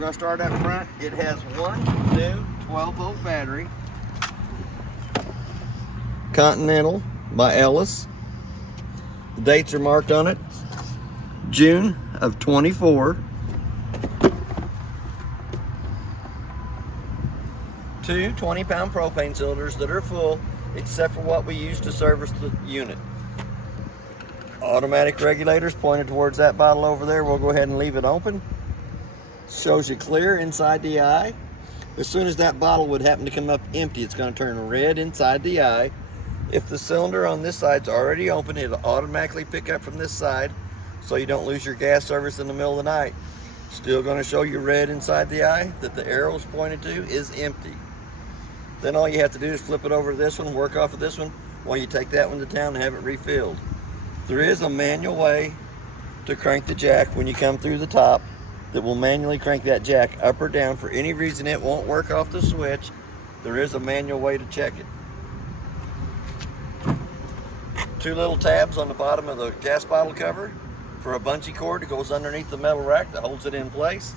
We're going to start up front. It has one new 12-volt battery. Continental by Ellis. The dates are marked on it. June of 24. Two 20-pound propane cylinders that are full, except for what we use to service the unit. Automatic regulators pointed towards that bottle over there. We'll go ahead and leave it open. Shows you clear inside the eye. As soon as that bottle would happen to come up empty, it's going to turn red inside the eye. If the cylinder on this side's already open, it'll automatically pick up from this side so you don't lose your gas service in the middle of the night. Still going to show you red inside the eye that the arrow's pointed to is empty. Then all you have to do is flip it over to this one, work off of this one, while you take that one to town and have it refilled. There is a manual way to crank the jack when you come through the top that will manually crank that jack up or down. For any reason it won't work off the switch, there is a manual way to check it. Two little tabs on the bottom of the gas bottle cover for a bungee cord that goes underneath the metal rack that holds it in place.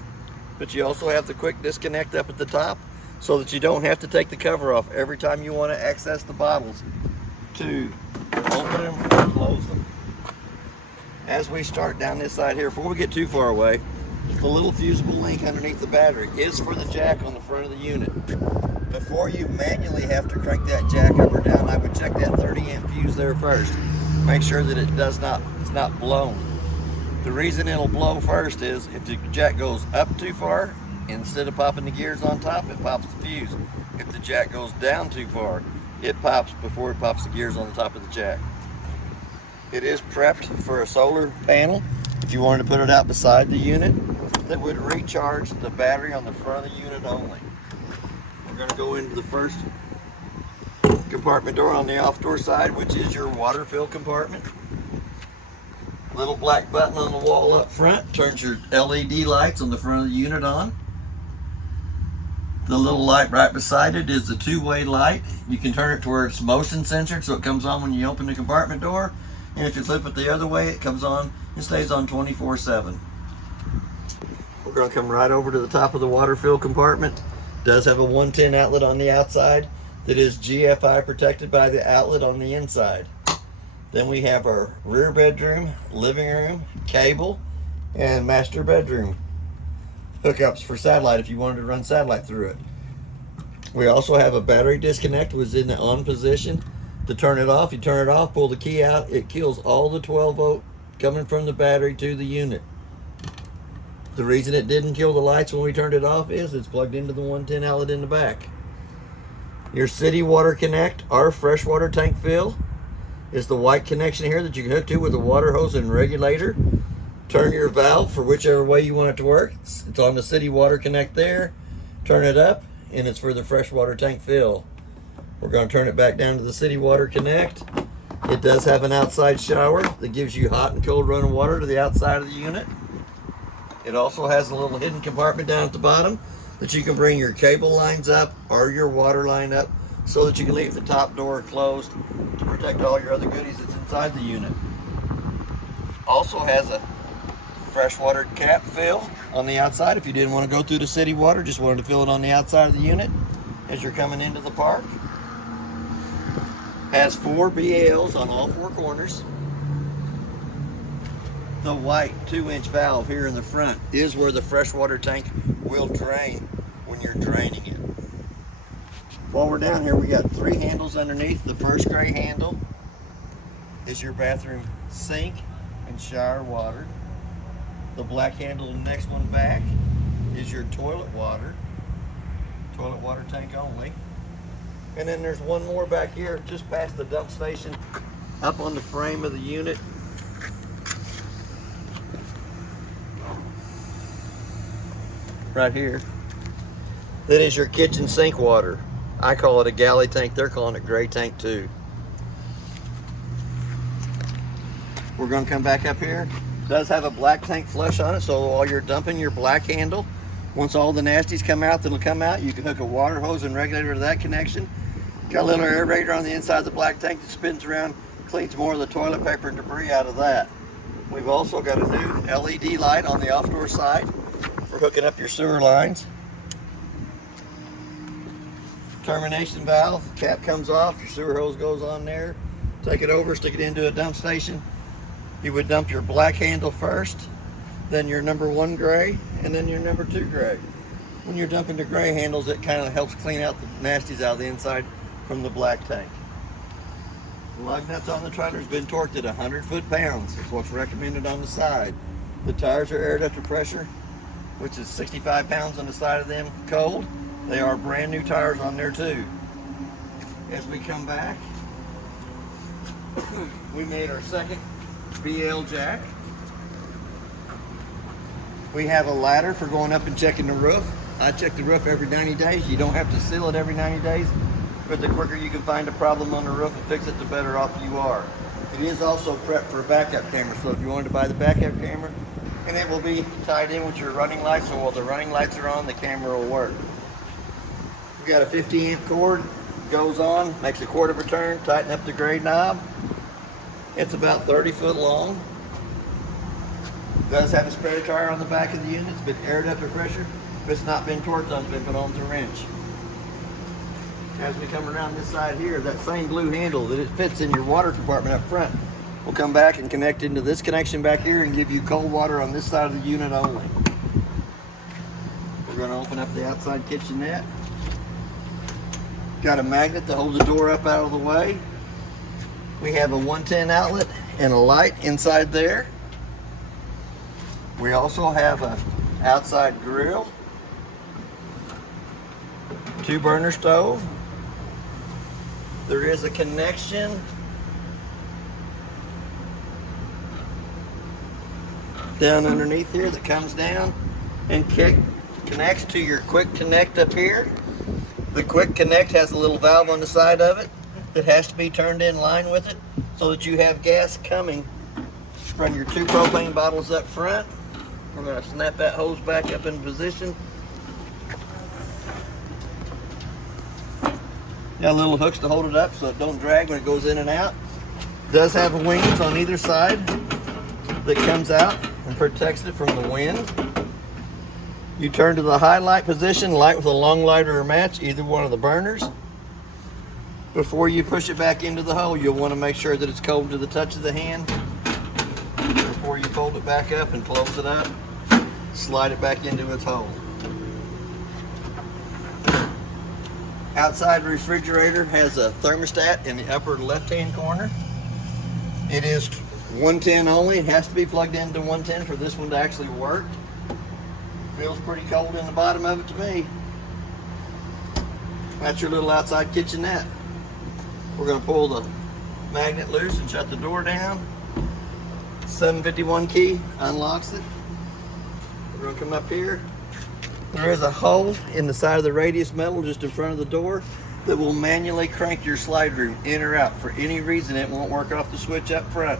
But you also have the quick disconnect up at the top, so that you don't have to take the cover off every time you want to access the bottles to open them or close them. As we start down this side here, before we get too far away, the little fusible link underneath the battery is for the jack on the front of the unit. Before you manually have to crank that jack up or down, I would check that 30 amp fuse there first. Make sure that it's not blown. The reason it'll blow first is if the jack goes up too far, instead of popping the gears on top, it pops the fuse. If the jack goes down too far, it pops before it pops the gears on the top of the jack. It is prepped for a solar panel if you wanted to put it out beside the unit that would recharge the battery on the front of the unit only. We're going to go into the first compartment door on the off door side, which is your water fill compartment. Little black button on the wall up front turns your LED lights on the front of the unit on. The little light right beside it is the two-way light. You can turn it to where it's motion censored, so it comes on when you open the compartment door. And if you flip it the other way, it comes on and stays on 24/7. We're going to come right over to the top of the water fill compartment. It does have a 110 outlet on the outside that is GFI protected by the outlet on the inside. Then we have our rear bedroom, living room, cable, and master bedroom hookups for satellite if you wanted to run satellite through it. We also have a battery disconnect, which is in the on position. To turn it off, you turn it off, pull the key out, it kills all the 12 volt coming from the battery to the unit. The reason it didn't kill the lights when we turned it off is it's plugged into the 110 outlet in the back. Your city water connect, our freshwater tank fill, is the white connection here that you can hook to with a water hose and regulator. Turn your valve for whichever way you want it to work. It's on the city water connect there. Turn it up, and it's for the freshwater tank fill. We're going to turn it back down to the city water connect. It does have an outside shower that gives you hot and cold running water to the outside of the unit. It also has a little hidden compartment down at the bottom that you can bring your cable lines up or your water line up so that you can leave the top door closed to protect all your other goodies that's inside the unit. Also has a freshwater cap fill on the outside if you didn't want to go through the city water, just wanted to fill it on the outside of the unit as you're coming into the park. Has 4 BALs on all 4 corners. The white 2-inch valve here in the front is where the freshwater tank will drain when you're draining it. While we're down here, we got 3 handles underneath. The first gray handle is your bathroom sink and shower water. The black handle, the next one back, is your toilet water tank only. And then there's one more back here just past the dump station up on the frame of the unit. Right here. That is your kitchen sink water. I call it a galley tank. They're calling it gray tank too. We're going to come back up here. It does have a black tank flush on it, so while you're dumping your black handle, once all the nasties come out, that'll come out. You can hook a water hose and regulator to that connection. Got a little aerator on the inside of the black tank that spins around, cleans more of the toilet paper and debris out of that. We've also got a new LED light on the off door side for hooking up your sewer lines. Termination valve, cap comes off, your sewer hose goes on there. Take it over, stick it into a dump station. You would dump your black handle first, then your number 1 gray, and then your number 2 gray. When you're dumping the gray handles, it kind of helps clean out the nasties out of the inside from the black tank. The lug nuts on the trailer has been torqued at 100 foot-pounds. That's what's recommended on the side. The tires are air ducted pressure, which is 65 pounds on the side of them cold. They are brand new tires on there too. As we come back, we made our second BL jack. We have a ladder for going up and checking the roof. I check the roof every 90 days. You don't have to seal it every 90 days, but the quicker you can find a problem on the roof and fix it, the better off you are. It is also prepped for a backup camera, so if you wanted to buy the backup camera, and it will be tied in with your running lights, so while the running lights are on, the camera will work. We've got a 50 amp cord, goes on, makes a quarter of a turn, tighten up the gray knob. It's about 30 foot long. Does have a spare tire on the back of the unit. It's been aired up to pressure. If it's not been torqued on, it's been put on with a wrench. As we come around this side here, that same blue handle that it fits in your water compartment up front will come back and connect into this connection back here and give you cold water on this side of the unit only. We're going to open up the outside kitchenette. Got a magnet to hold the door up out of the way. We have a 110 outlet and a light inside there. We also have a outside grill, 2 burner stove. There is a connection down underneath here that comes down and connects to your quick connect up here. The quick connect has a little valve on the side of it that has to be turned in line with it so that you have gas coming from your 2 propane bottles up front. We're going to snap that hose back up in position. Got little hooks to hold it up so it don't drag when it goes in and out. It does have wings on either side that comes out and protects it from the wind. You turn to the high light position, light with a long lighter or match, either one of the burners. Before you push it back into the hole, you'll want to make sure that it's cold to the touch of the hand. Before you fold it back up and close it up, slide it back into its hole. Outside refrigerator has a thermostat in the upper left-hand corner. It is 110 only. It has to be plugged into 110 for this one to actually work. Feels pretty cold in the bottom of it to me. That's your little outside kitchenette. We're going to pull the magnet loose and shut the door down. 751 key unlocks it. We're going to come up here. There is a hole in the side of the radius metal just in front of the door that will manually crank your slide room in or out. For any reason, it won't work off the switch up front.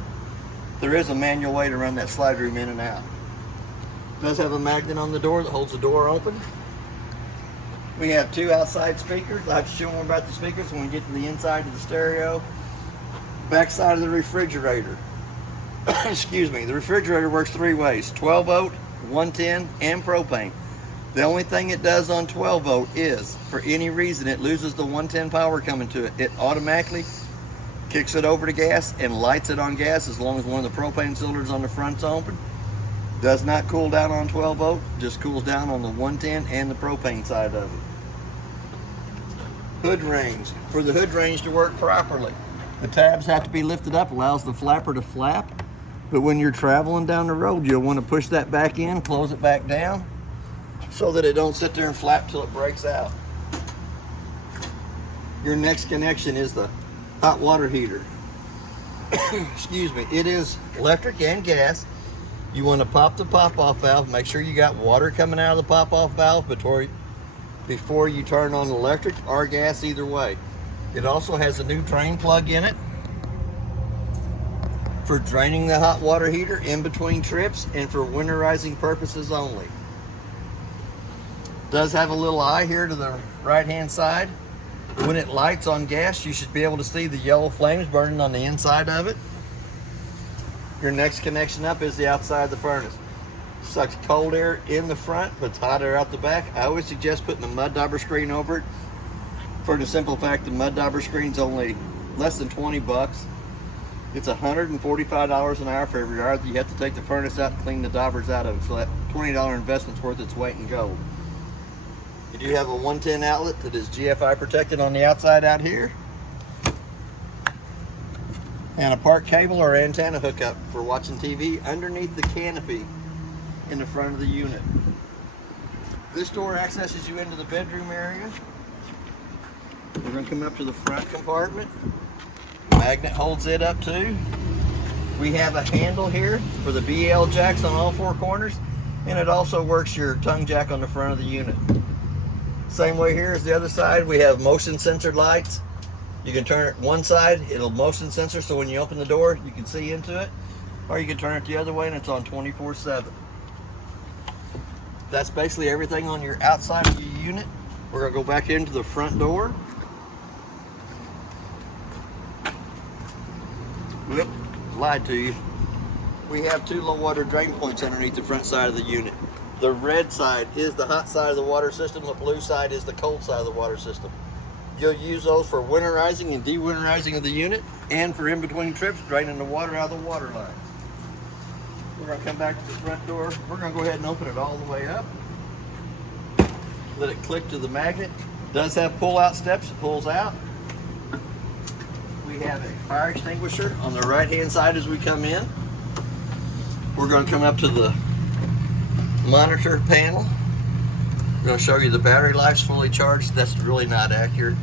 There is a manual way to run that slide room in and out. It does have a magnet on the door that holds the door open. We have 2 outside speakers. I'll have to show more about the speakers when we get to the inside of the stereo. Back side of the refrigerator. Excuse me. The refrigerator works 3 ways: 12 volt, 110, and propane. The only thing it does on 12 volt is, for any reason it loses the 110 power coming to it, it automatically kicks it over to gas and lights it on gas as long as one of the propane cylinders on the front's open. Does not cool down on 12 volt, just cools down on the 110 and the propane side of it. Hood range. For the hood range to work properly, the tabs have to be lifted up, allows the flapper to flap. But when you're traveling down the road, you'll want to push that back in, close it back down, so that it don't sit there and flap till it breaks out. Your next connection is the hot water heater. Excuse me. It is electric and gas. You want to pop the pop-off valve. Make sure you got water coming out of the pop-off valve before you turn on electric or gas, either way. It also has a new drain plug in it for draining the hot water heater in between trips and for winterizing purposes only. Does have a little eye here to the right hand side. When it lights on gas, you should be able to see the yellow flames burning on the inside of it. Your next connection up is the outside of the furnace. Sucks cold air in the front, puts hot air out the back. I always suggest putting a mud dauber screen over it, for the simple fact the mud dauber screen's only less than 20 bucks. It's $145 an hour for every hour that you have to take the furnace out and clean the daubers out of it. So that $20 investment's worth its weight in gold. You do have a 110 outlet that is GFI protected on the outside out here. And a park cable or antenna hookup for watching TV underneath the canopy in the front of the unit. This door accesses you into the bedroom area. We're going to come up to the front compartment. Magnet holds it up too. We have a handle here for the BL jacks on all four corners, and it also works your tongue jack on the front of the unit. Same way here as the other side. We have motion censored lights. You can turn it one side, it'll motion sensor, so when you open the door you can see into it, or you can turn it the other way and it's on 24/7. That's basically everything on your outside of your unit. We're going to go back into the front door. Whoop, lied to you. We have two low water drain points underneath the front side of the unit. The red side is the hot side of the water system. The blue side is the cold side of the water system. You'll use those for winterizing and de-winterizing of the unit, and for in-between trips, draining the water out of the water lines. We're going to come back to the front door. We're going to go ahead and open it all the way up. Let it click to the magnet. It does have pull-out steps. It pulls out. We have a fire extinguisher on the right-hand side as we come in. We're going to come up to the monitor panel. I'm going to show you the battery life's fully charged. That's really not accurate.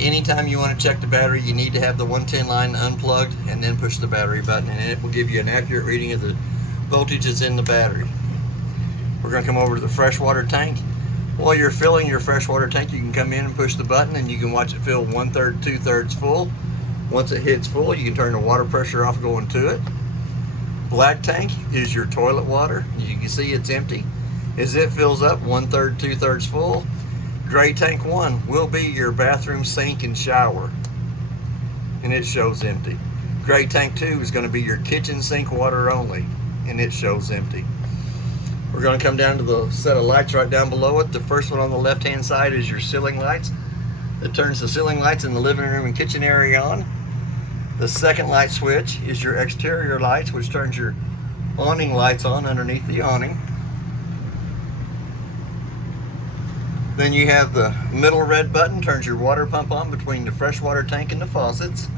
Anytime you want to check the battery, you need to have the 110 line unplugged and then push the battery button, and it will give you an accurate reading of the voltage that's in the battery. We're going to come over to the freshwater tank. While you're filling your freshwater tank, you can come in and push the button and you can watch it fill 1/3, 2/3 full. Once it hits full, you can turn the water pressure off going to it. Black tank is your toilet water. You can see it's empty. As it fills up 1/3, 2/3 full, gray tank 1 will be your bathroom sink and shower, and it shows empty. Gray tank 2 is going to be your kitchen sink water only, and it shows empty. We're going to come down to the set of lights right down below it. The first one on the left hand side is your ceiling lights. It turns the ceiling lights in the living room and kitchen area on. The second light switch is your exterior lights, which turns your awning lights on underneath the awning. Then you have the middle red button, turns your water pump on between the freshwater tank and the faucets.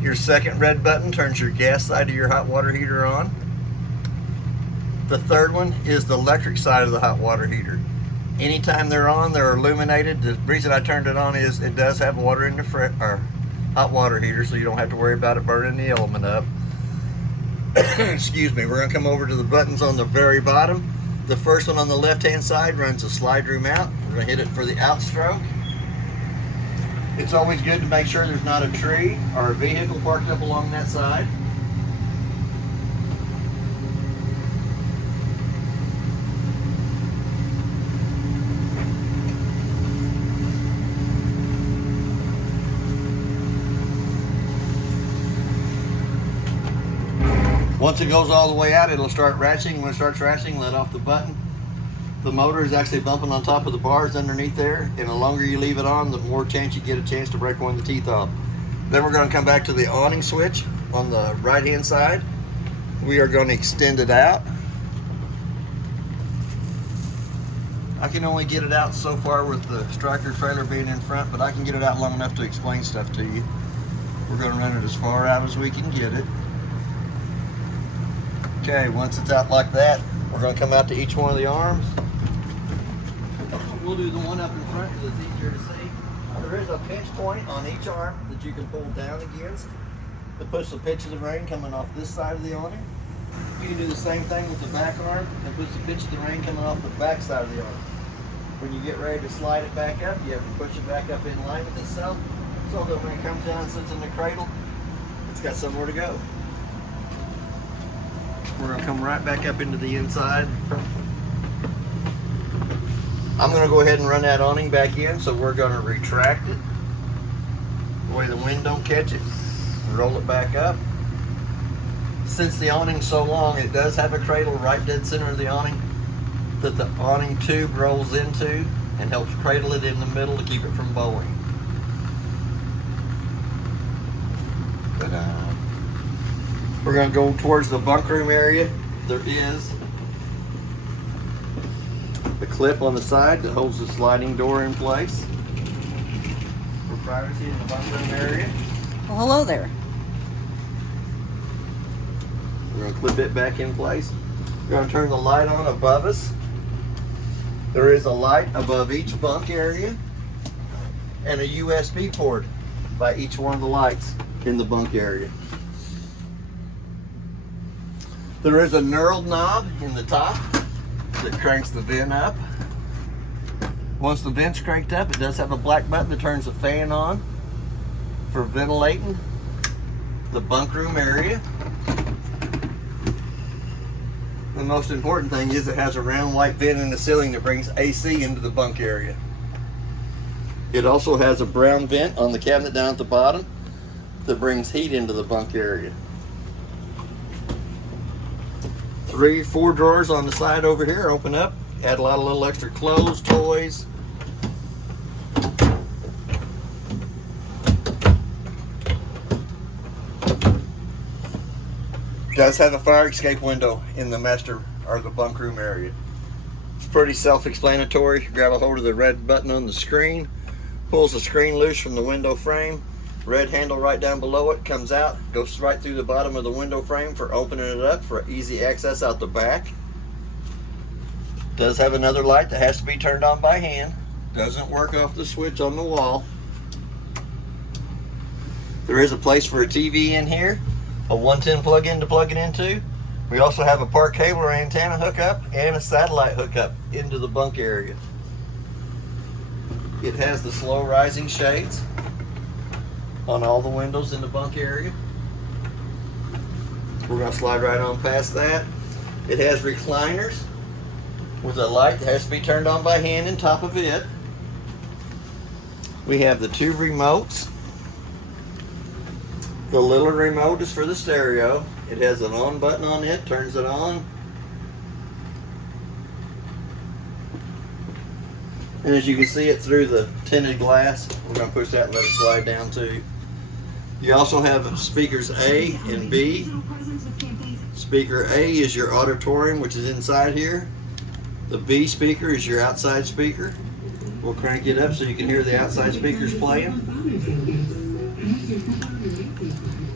Your second red button turns your gas side of your hot water heater on. The third one is the electric side of the hot water heater. Anytime they're on, they're illuminated. The reason I turned it on is it does have water in the hot water heater, so you don't have to worry about it burning the element up. Excuse me. We're going to come over to the buttons on the very bottom. The first one on the left-hand side runs a slide room out. We're going to hit it for the outstroke. It's always good to make sure there's not a tree or a vehicle parked up along that side. Once it goes all the way out, it'll start ratcheting. When it starts ratcheting, let off the button. The motor is actually bumping on top of the bars underneath there, and the longer you leave it on, the more chance you get a chance to break one of the teeth off. Then we're going to come back to the awning switch on the right-hand side. We are going to extend it out. I can only get it out so far with the striker trailer being in front, but I can get it out long enough to explain stuff to you. We're going to run it as far out as we can get it. Okay, once it's out like that, we're going to come out to each one of the arms. We'll do the one up in front because it's easier to see. There is a pinch point on each arm that you can pull down against to push the pitch of the rain coming off this side of the awning. You can do the same thing with the back arm and push the pitch of the rain coming off the back side of the arm. When you get ready to slide it back up, you have to push it back up in line with itself, so that when it comes down and sits in the cradle, it's got somewhere to go. We're going to come right back up into the inside. I'm going to go ahead and run that awning back in, so we're going to retract it the way the wind don't catch it. Roll it back up. Since the awning's so long, it does have a cradle right dead center of the awning that the awning tube rolls into and helps cradle it in the middle to keep it from bowing. We're going to go towards the bunk room area. There is a clip on the side that holds the sliding door in place for privacy in the bunk room area. Well, hello there. We're going to clip it back in place. We're going to turn the light on above us. There is a light above each bunk area and a USB port by each one of the lights in the bunk area. There is a knurled knob in the top that cranks the vent up. Once the vent's cranked up, it does have a black button that turns the fan on for ventilating the bunk room area. The most important thing is it has a round white vent in the ceiling that brings AC into the bunk area. It also has a brown vent on the cabinet down at the bottom that brings heat into the bunk area. 3-4 drawers on the side over here open up, add a lot of little extra clothes, toys. It does have a fire escape window in the master or the bunk room area. It's pretty self-explanatory. Grab a hold of the red button on the screen, pulls the screen loose from the window frame. Red handle right down below it comes out, goes right through the bottom of the window frame for opening it up for easy access out the back. Does have another light that has to be turned on by hand. Doesn't work off the switch on the wall. There is a place for a TV in here, a 110 plug-in to plug it into. We also have a park cable or antenna hookup and a satellite hookup into the bunk area. It has the slow rising shades on all the windows in the bunk area. We're going to slide right on past that. It has recliners with a light that has to be turned on by hand in top of it. We have the 2 remotes. The little remote is for the stereo. It has an on button on it, turns it on. And as you can see it through the tinted glass, we're going to push that and let it slide down too. You also have speakers A and B. Speaker A is your auditorium, which is inside here. The B speaker is your outside speaker. We'll crank it up so you can hear the outside speakers playing.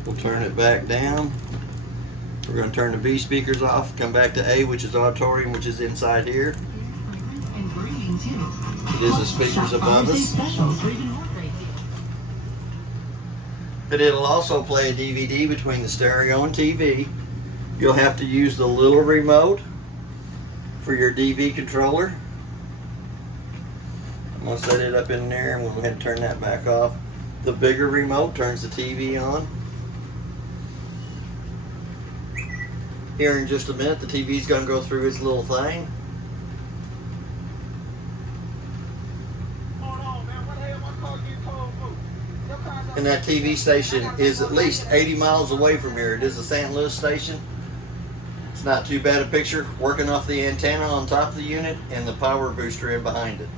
We'll turn it back down. We're going to turn the B speakers off, come back to A, which is auditorium, which is inside here. It is the speakers above us. But it'll also play a DVD between the stereo and TV. You'll have to use the little remote for your DV controller. I'm going to set it up in there and we'll go ahead and turn that back off. The bigger remote turns the TV on. Here in just a minute, the TV's going to go through its little thing. And that TV station is at least 80 miles away from here. It is a St. Louis station. It's not too bad a picture, working off the antenna on top of the unit and the power booster in behind it.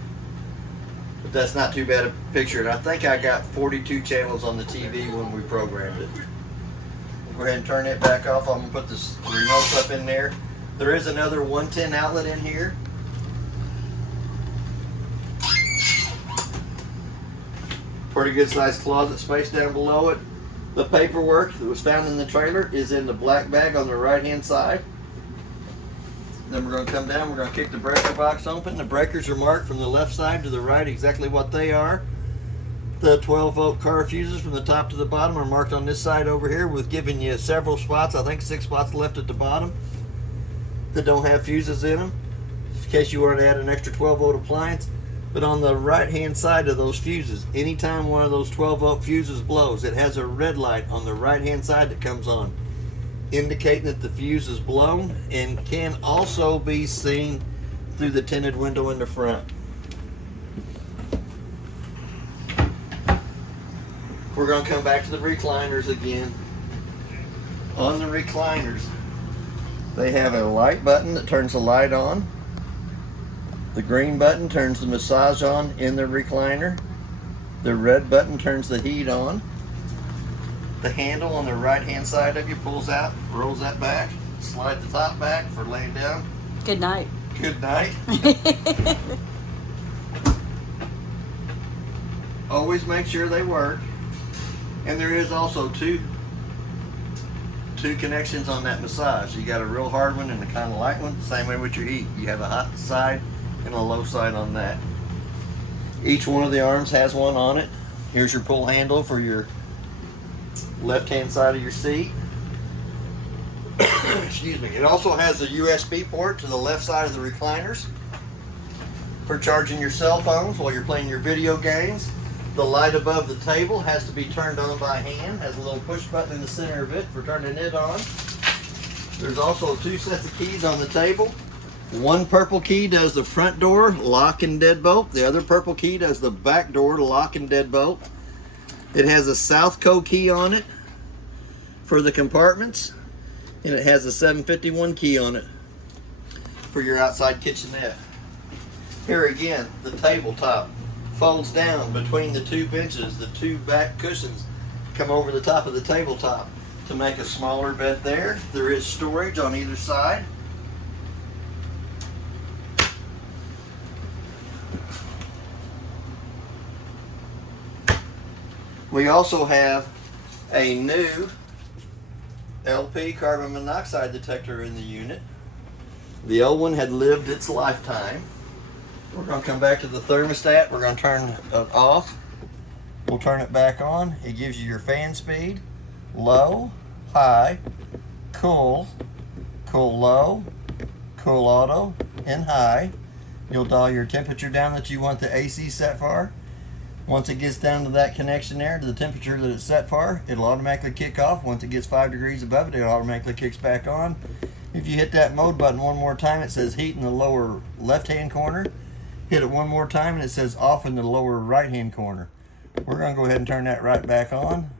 But that's not too bad a picture. And I think I got 42 channels on the TV when we programmed it. We'll go ahead and turn it back off. I'm going to put this remote up in there. There is another 110 outlet in here. Pretty good sized closet space down below it. The paperwork that was found in the trailer is in the black bag on the right hand side. Then we're going to come down, we're going to kick the breaker box open. The breakers are marked from the left side to the right exactly what they are. The 12-volt car fuses from the top to the bottom are marked on this side over here, with giving you several spots, I think 6 spots left at the bottom that don't have fuses in them, in case you want to add an extra 12-volt appliance. But on the right hand side of those fuses, anytime one of those 12-volt fuses blows, it has a red light on the right hand side that comes on, indicating that the fuse is blown, and can also be seen through the tinted window in the front. We're going to come back to the recliners again. On the recliners, they have a light button that turns the light on. The green button turns the massage on in the recliner. The red button turns the heat on. The handle on the right hand side of you pulls out, rolls that back, slide the top back for laying down. Good night. Good night. Always make sure they work. And there is also two connections on that massage. You got a real hard one and a kind of light one. Same way with your heat. You have a hot side and a low side on that. Each one of the arms has one on it. Here's your pull handle for your left hand side of your seat. Excuse me. It also has a USB port to the left side of the recliners for charging your cell phones while you're playing your video games. The light above the table has to be turned on by hand. Has a little push button in the center of it for turning it on. There's also 2 sets of keys on the table. One purple key does the front door lock and deadbolt. The other purple key does the back door lock and deadbolt. It has a Southco key on it for the compartments, and it has a 751 key on it for your outside kitchenette. Here again, the tabletop folds down between the 2 benches. The 2 back cushions come over the top of the tabletop to make a smaller bed there. There is storage on either side. We also have a new LP carbon monoxide detector in the unit. The old one had lived its lifetime. We're going to come back to the thermostat. We're going to turn it off. We'll turn it back on. It gives you your fan speed, low, high, cool, cool low, cool auto, and high. You'll dial your temperature down that you want the AC set for. Once it gets down to that connection there, to the temperature that it's set for, it'll automatically kick off. Once it gets 5 degrees above it, it automatically kicks back on. If you hit that mode button one more time, it says heat in the lower left-hand corner. Hit it one more time and it says off in the lower right-hand corner. We're going to go ahead and turn that right back on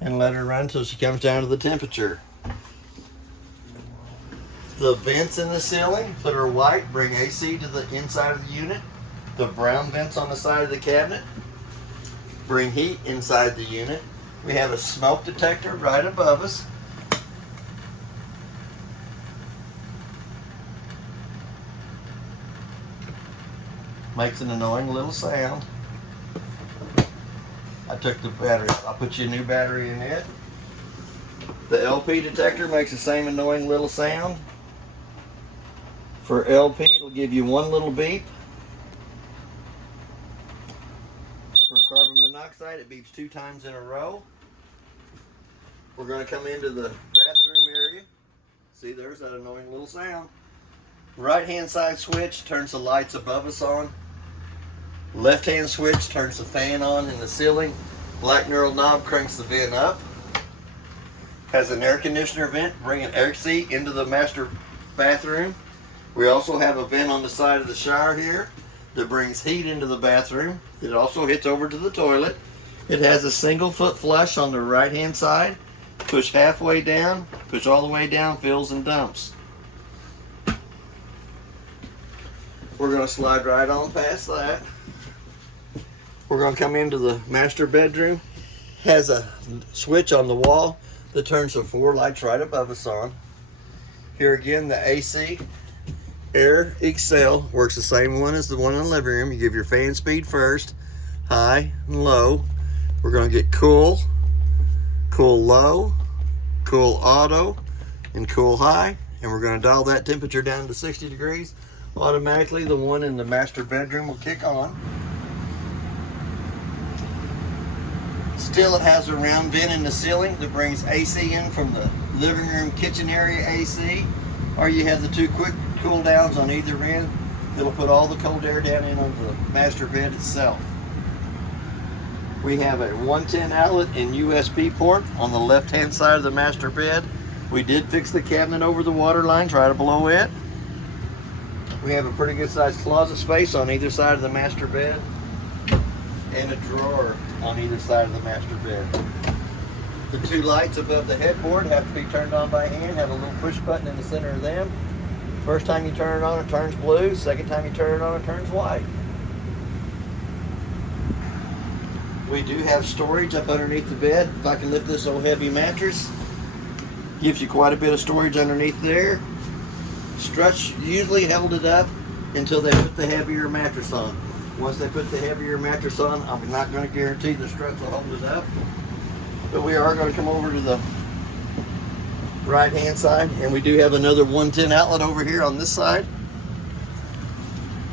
and let her run until she comes down to the temperature. The vents in the ceiling that are white bring AC to the inside of the unit. The brown vents on the side of the cabinet bring heat inside the unit. We have a smoke detector right above us. Makes an annoying little sound. I took the battery. I'll put you a new battery in it. The LP detector makes the same annoying little sound. For LP, it'll give you one little beep. For carbon monoxide, it beeps 2 times in a row. We're going to come into the bathroom area. See, there's that annoying little sound. Right-hand side switch turns the lights above us on. Left-hand switch turns the fan on in the ceiling. Black knurled knob cranks the vent up. Has an air conditioner vent, bringing air seat into the master bathroom. We also have a vent on the side of the shower here that brings heat into the bathroom. It also hits over to the toilet. It has a single foot flush on the right-hand side. Push halfway down, push all the way down, fills and dumps. We're going to slide right on past that. We're going to come into the master bedroom. Has a switch on the wall that turns the 4 lights right above us on. Here again, the AC Air Excel works the same one as the one in the living room. You give your fan speed first, high and low. We're going to get cool, cool low, cool auto, and cool high. And we're going to dial that temperature down to 60 degrees. Automatically, the one in the master bedroom will kick on. Still, it has a round vent in the ceiling that brings AC in from the living room kitchen area AC. Or you have the 2 quick cool downs on either end. It'll put all the cold air down in on the master bed itself. We have a 110 outlet and USB port on the left hand side of the master bed. We did fix the cabinet over the water lines right below it. We have a pretty good sized closet space on either side of the master bed and a drawer on either side of the master bed. The two lights above the headboard have to be turned on by hand, have a little push button in the center of them. First time you turn it on, it turns blue. Second time you turn it on, it turns white. We do have storage up underneath the bed. If I can lift this old heavy mattress, gives you quite a bit of storage underneath there. Struts usually held it up until they put the heavier mattress on. Once they put the heavier mattress on, I'm not going to guarantee the struts will hold it up. But we are going to come over to the right hand side, and we do have another 110 outlet over here on this side.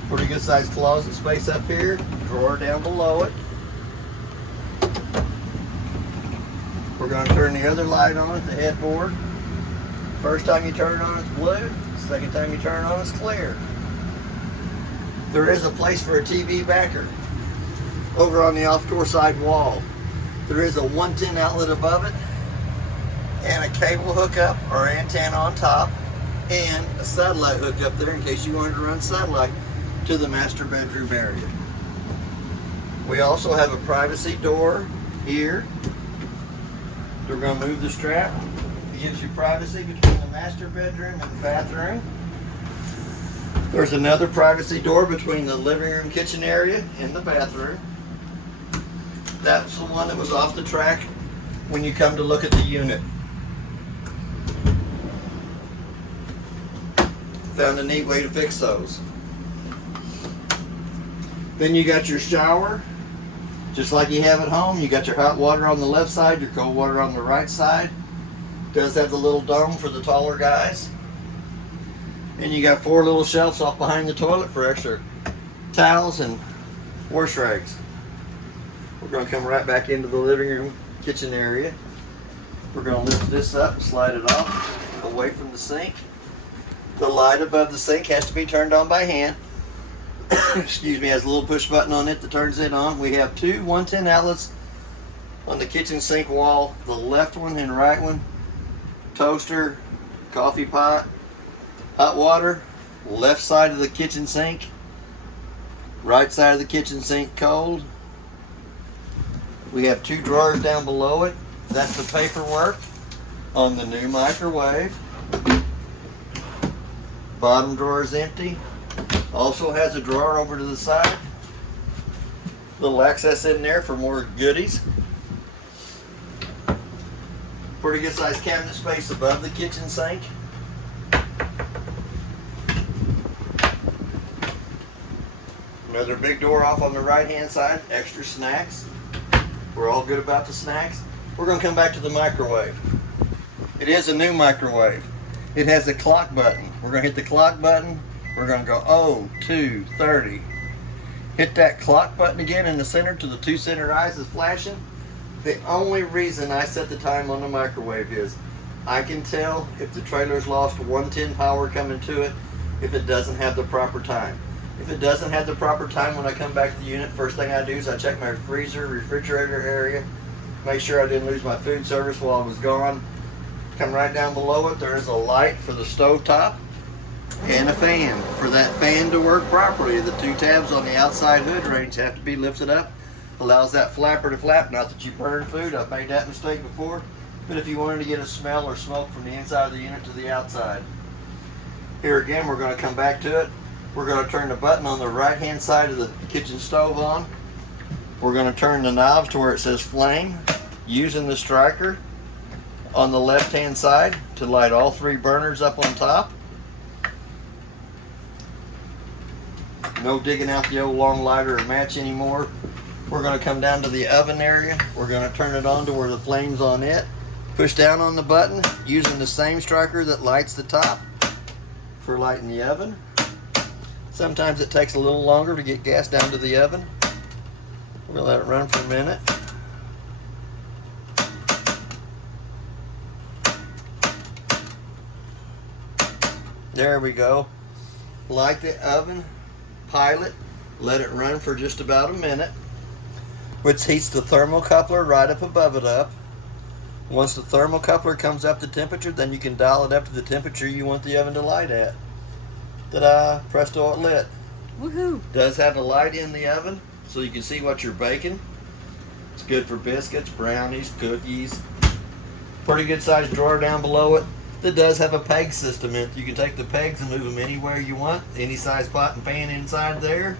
Pretty good sized closet space up here, drawer down below it. We're going to turn the other light on at the headboard. First time you turn it on, it's blue. Second time you turn it on, it's clear. There is a place for a TV backer over on the off-door side wall. There is a 110 outlet above it and a cable hookup or antenna on top and a satellite hookup there in case you wanted to run satellite to the master bedroom area. We also have a privacy door here. We're going to move the strap. It gives you privacy between the master bedroom and the bathroom. There's another privacy door between the living room kitchen area and the bathroom. That's the one that was off the track when you come to look at the unit. Found a neat way to fix those. Then you got your shower, just like you have at home. You got your hot water on the left side, your cold water on the right side. Does have the little dome for the taller guys. And you got 4 little shelves off behind the toilet for extra towels and wash rags. We're going to come right back into the living room kitchen area. We're going to lift this up and slide it off away from the sink. The light above the sink has to be turned on by hand. Excuse me, has a little push button on it that turns it on. We have two 110 outlets on the kitchen sink wall. The left one and right one. Toaster, coffee pot, hot water, left side of the kitchen sink, right side of the kitchen sink cold. We have 2 drawers down below it. That's the paperwork on the new microwave. Bottom drawer is empty. Also has a drawer over to the side. Little access in there for more goodies. Pretty good sized cabinet space above the kitchen sink. Another big door off on the right hand side, extra snacks. We're all good about the snacks. We're going to come back to the microwave. It is a new microwave. It has a clock button. We're going to hit the clock button. We're going to go 02:30. Hit that clock button again in the center till the 2 center eyes is flashing. The only reason I set the time on the microwave is I can tell if the trailer's lost 110 power coming to it if it doesn't have the proper time. If it doesn't have the proper time when I come back to the unit, first thing I do is I check my freezer, refrigerator area, make sure I didn't lose my food service while I was gone. Come right down below it, there is a light for the stove top and a fan. For that fan to work properly, the 2 tabs on the outside hood range have to be lifted up. Allows that flapper to flap. Not that you burn food, I've made that mistake before, but if you wanted to get a smell or smoke from the inside of the unit to the outside. Here again, we're going to come back to it. We're going to turn the button on the right hand side of the kitchen stove on. We're going to turn the knobs to where it says flame, using the striker on the left hand side to light all 3 burners up on top. No digging out the old long lighter or match anymore. We're going to come down to the oven area. We're going to turn it on to where the flame's on it. Push down on the button using the same striker that lights the top for lighting the oven. Sometimes it takes a little longer to get gas down to the oven. We'll let it run for a minute. There we go. Light the oven, pilot, let it run for just about a minute, which heats the thermocoupler right up above it up. Once the thermocoupler comes up to temperature, then you can dial it up to the temperature you want the oven to light at. Ta-da! Presto, it lit. Woohoo! Does have a light in the oven so you can see what you're baking. It's good for biscuits, brownies, cookies, Pretty good sized drawer down below it that does have a peg system in it. You can take the pegs and move them anywhere you want. Any size pot and pan inside there.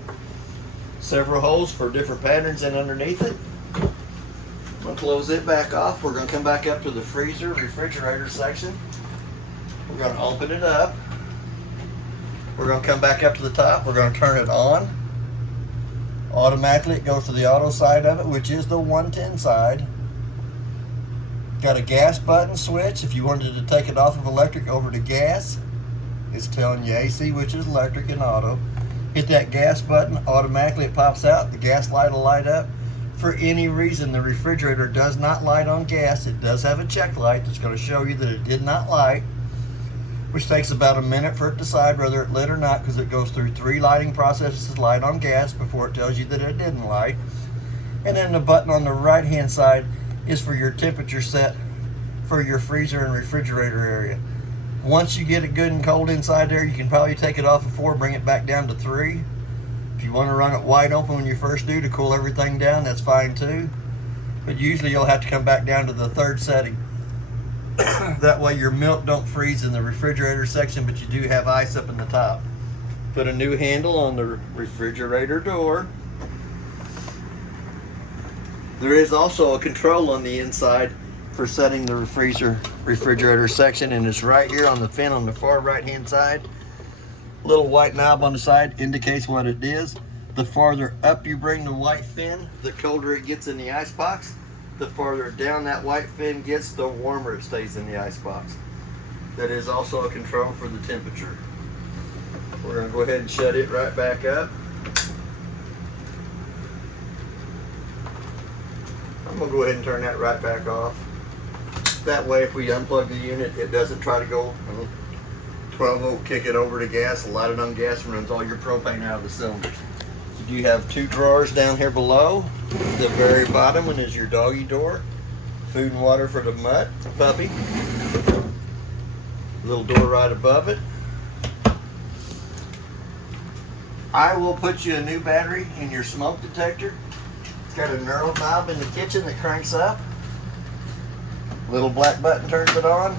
Several holes for different patterns and underneath it. I'm going to close it back off. We're going to come back up to the freezer, refrigerator section. We're going to open it up. We're going to come back up to the top. We're going to turn it on. Automatically it goes to the auto side of it, which is the 110 side. Got a gas button switch. If you wanted to take it off of electric over to gas, it's telling you AC, which is electric and auto. Hit that gas button, automatically it pops out. The gas light will light up. For any reason the refrigerator does not light on gas, it does have a check light that's going to show you that it did not light, which takes about a minute for it to decide whether it lit or not, because it goes through 3 lighting processes to light on gas before it tells you that it didn't light. And then the button on the right hand side is for your temperature set for your freezer and refrigerator area. Once you get it good and cold inside there, you can probably take it off of 4, bring it back down to 3. If you want to run it wide open when you first do to cool everything down, that's fine too. But usually you'll have to come back down to the 3rd setting. That way your milk don't freeze in the refrigerator section, but you do have ice up in the top. Put a new handle on the refrigerator door. There is also a control on the inside for setting the refrigerator section, and it's right here on the fin on the far right hand side. Little white knob on the side indicates what it is. The farther up you bring the white fin, the colder it gets in the ice box. The farther down that white fin gets, the warmer it stays in the ice box. That is also a control for the temperature. We're going to go ahead and shut it right back up. I'm going to go ahead and turn that right back off. That way if we unplug the unit, it doesn't try to go 12 volt, kick it over to gas, light it on gas, and runs all your propane out of the cylinders. You have 2 drawers down here below. The very bottom one is your doggy door. Food and water for the mutt, puppy. Little door right above it. I will put you a new battery in your smoke detector. It's got a knurled knob in the kitchen that cranks up. Little black button turns it on.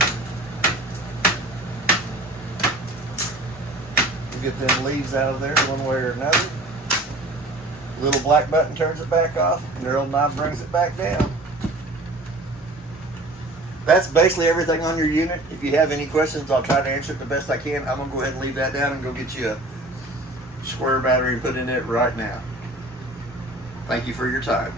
You get them leaves out of there one way or another. Little black button turns it back off. Knurled knob brings it back down. That's basically everything on your unit. If you have any questions, I'll try to answer it the best I can. I'm going to go ahead and leave that down and go get you a square battery and put in it right now. Thank you for your time.